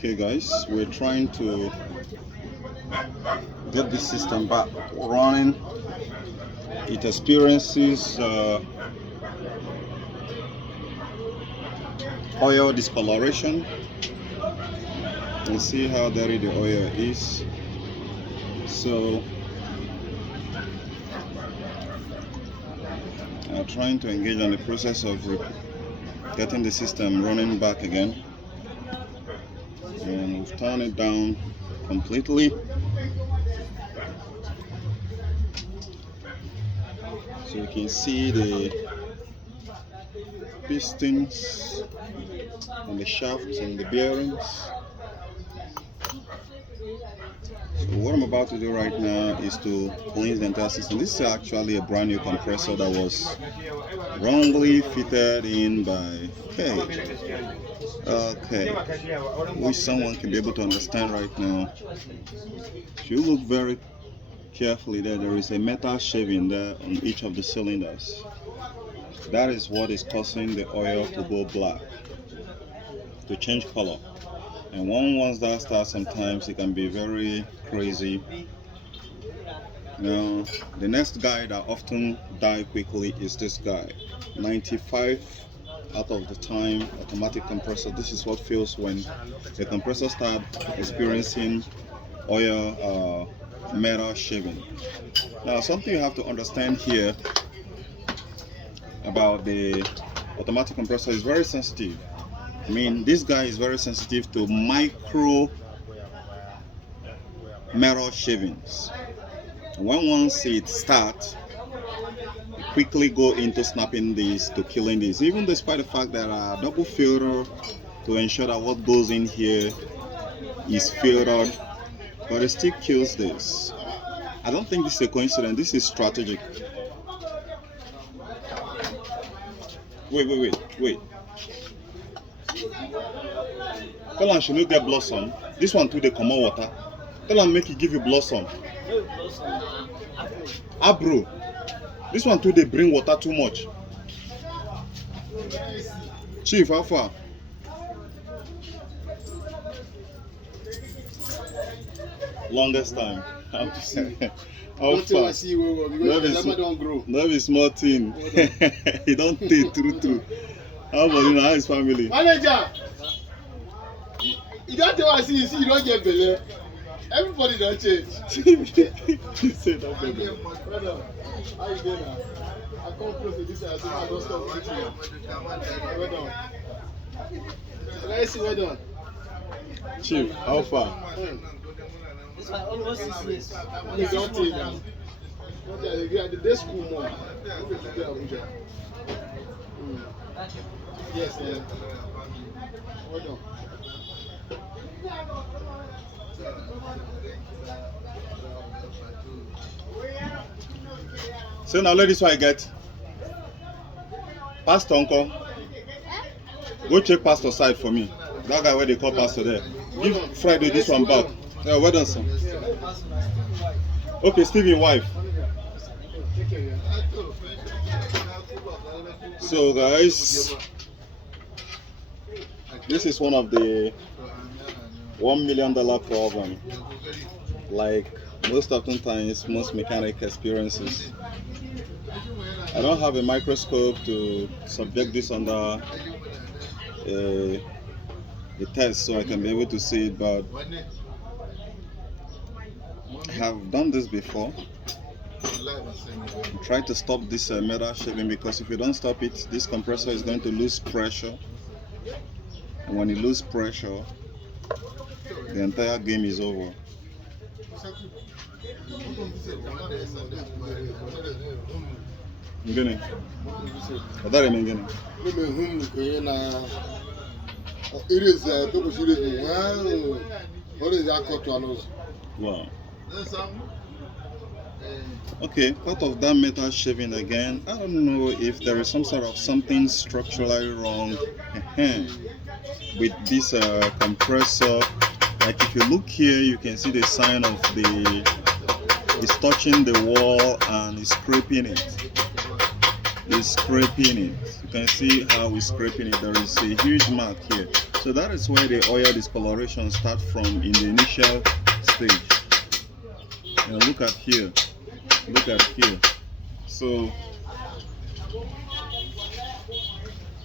Okay guys, we're trying to get this system back running. It experiences oil discoloration. You see how dirty the oil is. So I'm trying to engage on the process of getting the system running back again, and we've turned it down completely. So you can see the pistons and the shafts and the bearings. So what I'm about to do right now is to cleanse the entire system. This is actually a brand new compressor that was wrongly fitted in by okay, which someone can be able to understand right now. If you look very carefully there is a metal shaving there on each of the cylinders. That is what is causing the oil to go black, to change color. And once that starts, sometimes it can be very crazy. Now, the next guy that often die quickly is this guy. 95 out of the time, automatic compressor. This is what feels when the compressor starts experiencing oil metal shaving. Now, something you have to understand here about the automatic compressor is very sensitive. I mean, this guy is very sensitive to micro metal shavings. When once it starts, it quickly go into snapping this, to killing this. Even despite the fact that a double filter to ensure that what goes in here is filtered, but it still kills this. I don't think this is a coincidence. This is strategic. Wait. Tell am she no get blossom. This one too dey comot water. Tell am make e give you blossom. Bro, this one too dey bring water too much. Chief, how far? Longest time. How far? No be small thing. He don't take true. How about you? How is family? Manager, you don't tell us you see you don't get belle. Everybody don't change. He said that baby. Brother, how you doing now? I come close to this house, I don't stop with you. Well done. Let's see, well done. Chief, how far? It's like almost 6 years. You don't take them. You are the day school more. Yes, yeah. Well done. So now, ladies, what I get? Pastor uncle, go check pastor side for me. That guy where they call pastor there. Give Friday this one back. Yeah, well done, sir. Okay, Stevie, wife. So guys, this is one of the $1 million problem. Like most often times, most mechanic experiences. I don't have a microscope to subject this under a test so I can be able to see it, but I have done this before. Try to stop this metal shaving, because if you don't stop it, this compressor is going to lose pressure, and when it loses pressure, the entire game is over. Ngene. Adare ngene. Wow. Okay, part of that metal shaving again. I don't know if there is some sort of something structurally wrong with this compressor. Like if you look here, you can see the sign of it's touching the wall and it's scraping it. It's scraping it. You can see how it's scraping it. There is a huge mark here. So that is where the oil discoloration starts from in the initial stage. Now look at here. Look at here. So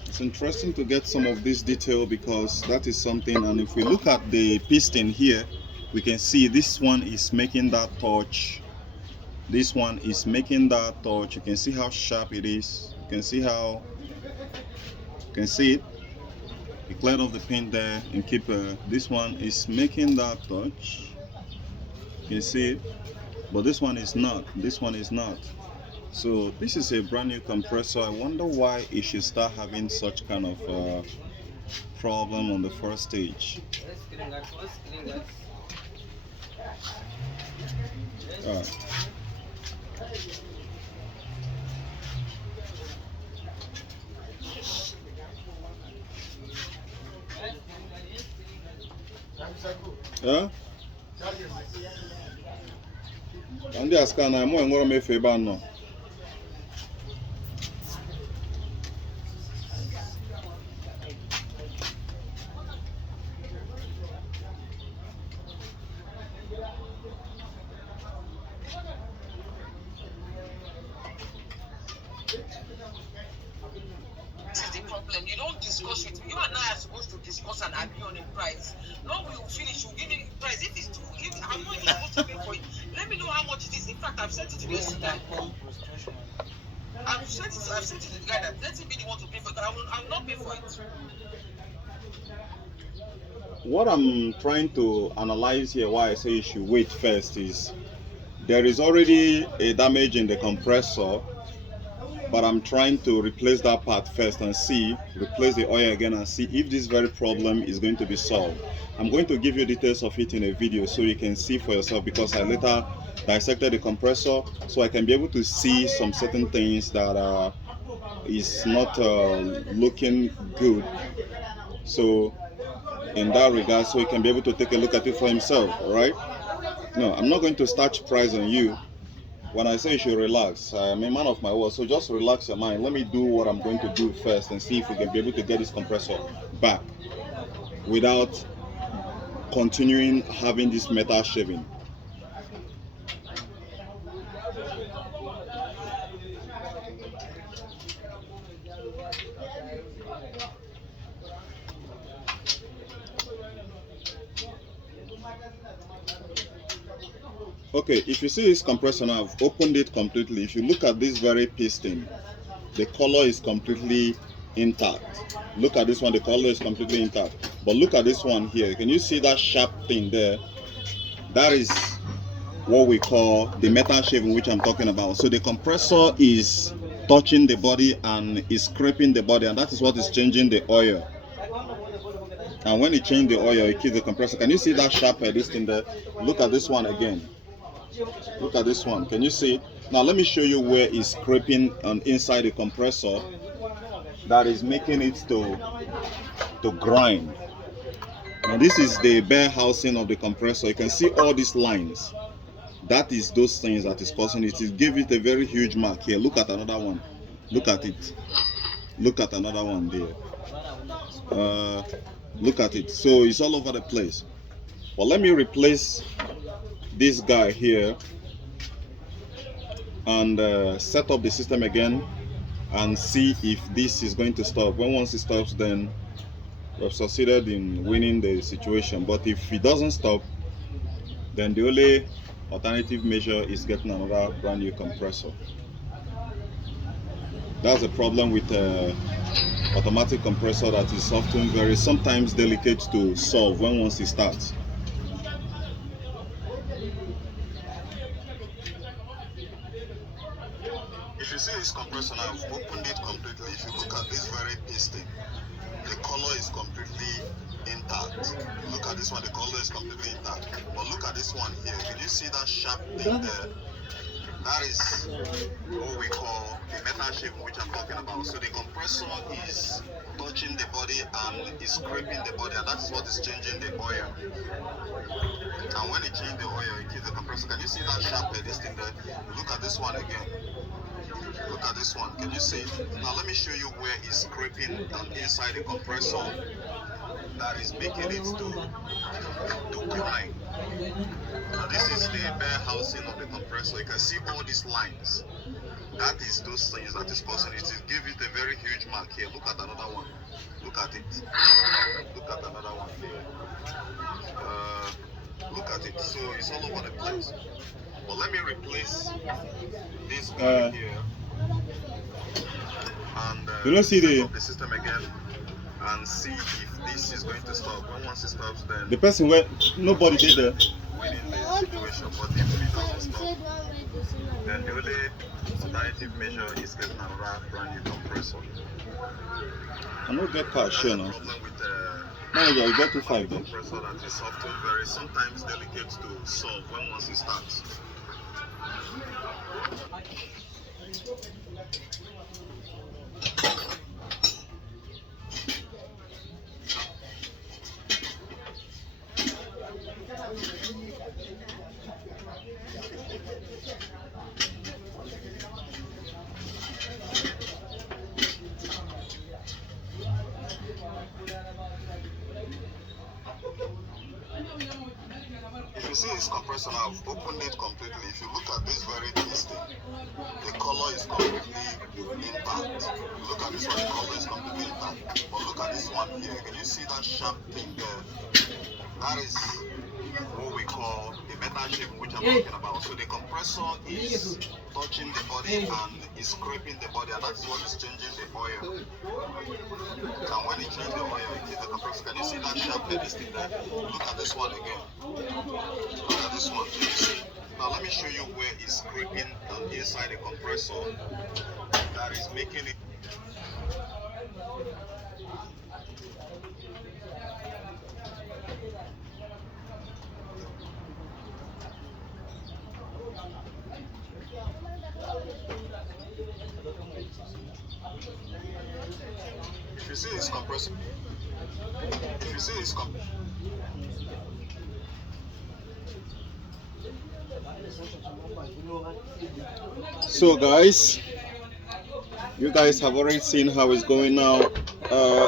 it's interesting to get some of this detail because that is something. And if we look at the piston here, we can see this one is making that touch. This one is making that touch. You can see how sharp it is. You can see how, you can see it. You cleared off the paint there and keep this one is making that touch. You can see it, but this one is not. This one is not. So this is a brand new compressor. I wonder why it should start having such kind of problem on the first stage. Alright. Yeah? And the scan I'm going to make a ban. You don't discuss with me. You and I are supposed to discuss and agree on a price. No, we will finish. You give me the price. If it's too, if I'm not even supposed to pay for it, let me know how much it is. In fact, I've sent it to the guy. I've sent it to the guy that let him be the one to pay for it. I will not pay for it. What I'm trying to analyze here, why I say you should wait first, is there is already a damage in the compressor, but I'm trying to replace that part first and see, replace the oil again and see if this very problem is going to be solved. I'm going to give you details of it in a video so you can see for yourself, because I later dissected the compressor so I can be able to see some certain things that is not looking good. So in that regard, so you can be able to take a look at it for himself. All right? No, I'm not going to start price on you. When I say you should relax, I'm a man of my word, so just relax your mind. Let me do what I'm going to do first and see if we can be able to get this compressor back without continuing having this metal shaving. Okay, if you see this compressor now, I've opened it completely. If you look at this very piston, the color is completely intact. Look at this one, the color is completely intact. But look at this one here. Can you see that sharp thing there? That is what we call the metal shaving, which I'm talking about. So the compressor is touching the body and is scraping the body, and that is what is changing the oil. And when it changes the oil, it kills the compressor. Can you see that sharp this thing there? Look at this one again. Look at this one. Can you see? Now let me show you where it's scraping on inside the compressor that is making it to grind. Now this is the bare housing of the compressor. You can see all these lines. That is those things that is causing it. It gives it a very huge mark here. Look at another one. Look at it. Look at another one there. Look at it. So it's all over the place. But let me replace this guy here and set up the system again and see if this is going to stop. Once it stops, then we've succeeded in winning the situation. But if it doesn't stop, then the only alternative measure is getting another brand new compressor. That's a problem with automatic compressor that is often sometimes delicate to solve once it starts. If you see this compressor now, I've opened it completely. If you look at this very piston, the color is completely intact. Look at this one, the color is completely intact. But look at this one here. Can you see that sharp thing there? That is what we call the metal shaving, which I'm talking about. So the compressor is touching the body and is scraping the body, and that's what is changing the oil. And when it changes the oil, it kills the compressor. Can you see that sharp this thing there? Look at this one again. Look at this one. Can you see it? Now let me show you where it's scraping on inside the compressor. that is making it to grind. Now this is the bare housing of the compressor. You can see all these lines. That is those things that is causing it. It gives it a very huge mark here. Look at another one. Look at it. Look at another one here. Look at it. So it's all over the place. But let me replace this guy here. And you don't see the system again and see if this is going to stop. Once it stops, then the person where nobody did that. Winning the situation. But if it doesn't stop, then the only alternative measure is getting another brand new compressor. I'm not get car sure now. Problem with No, you got to 5 then. compressor that is often very sometimes delicate to solve once it starts. If you see this compressor now, I've opened it completely. If you look at this very piston, the color is completely intact. Look at this one, the color is completely intact. But look at this one here. Can you see that sharp thing there? That is what we call a metal shape, which I'm talking about. So the compressor is touching the body and is scraping the body, and that is what is changing the oil. And when it changes the oil, it is the compressor. Can you see that sharp heavy thing there? Look at this one again. Look at this one. Can you see? Now let me show you where it's scraping inside the compressor that is making it. If you see this compressor, if you see this compressor. So guys, you guys have already seen how it's going now.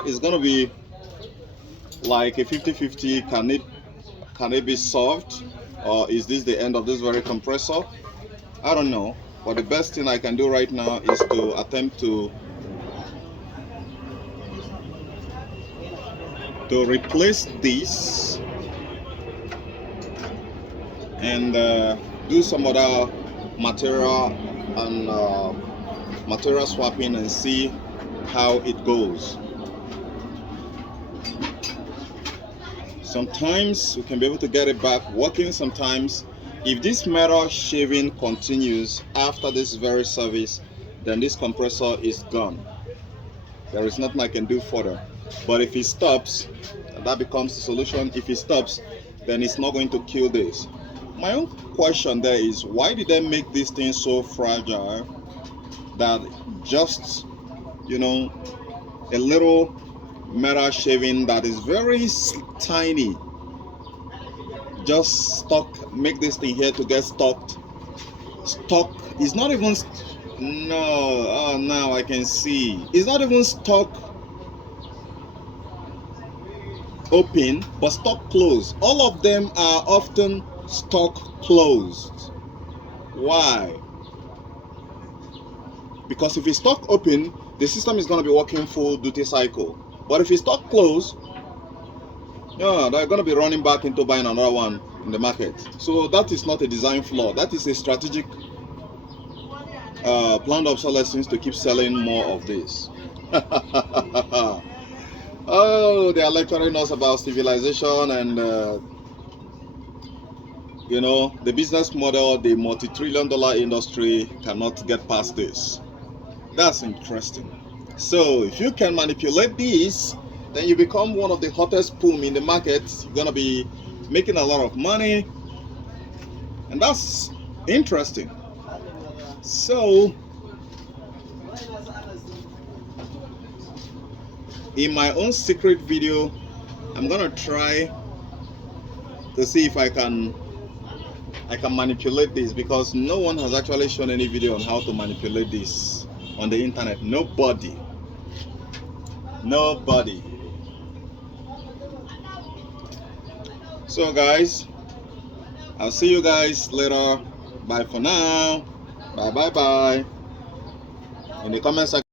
It's gonna be like a 50-50. Can it be solved, or is this the end of this very compressor? I don't know, but the best thing I can do right now is to attempt to replace this and do some other material and material swapping and see how it goes. Sometimes we can be able to get it back working. Sometimes if this metal shaving continues after this very service, then this compressor is gone. There is nothing I can do further. But if it stops, that becomes the solution. If it stops, then it's not going to kill this. My own question there is, why did they make this thing so fragile that just, you know, a little metal shaving that is very tiny just stuck, make this thing here to get stuck. It's not even, now I can see, it's not even stuck open, but stuck closed. All of them are often stuck closed. Why? Because if it's stuck open, the system is going to be working full duty cycle. But if it's stuck closed, yeah, they're going to be running back into buying another one in the market. So that is not a design flaw. That is a strategic planned obsolescence to keep selling more of this. Oh, they are lecturing us about civilization and you know, the business model, the multi-trillion-dollar industry cannot get past this. That's interesting. So if you can manipulate this, then you become one of the hottest boom in the market. You're gonna be making a lot of money, and that's interesting. So in my own secret video, I'm gonna try to see if I can manipulate this, because no one has actually shown any video on how to manipulate this on the internet. Nobody. So guys, I'll see you guys later. Bye for now. Bye bye bye. In the comment section.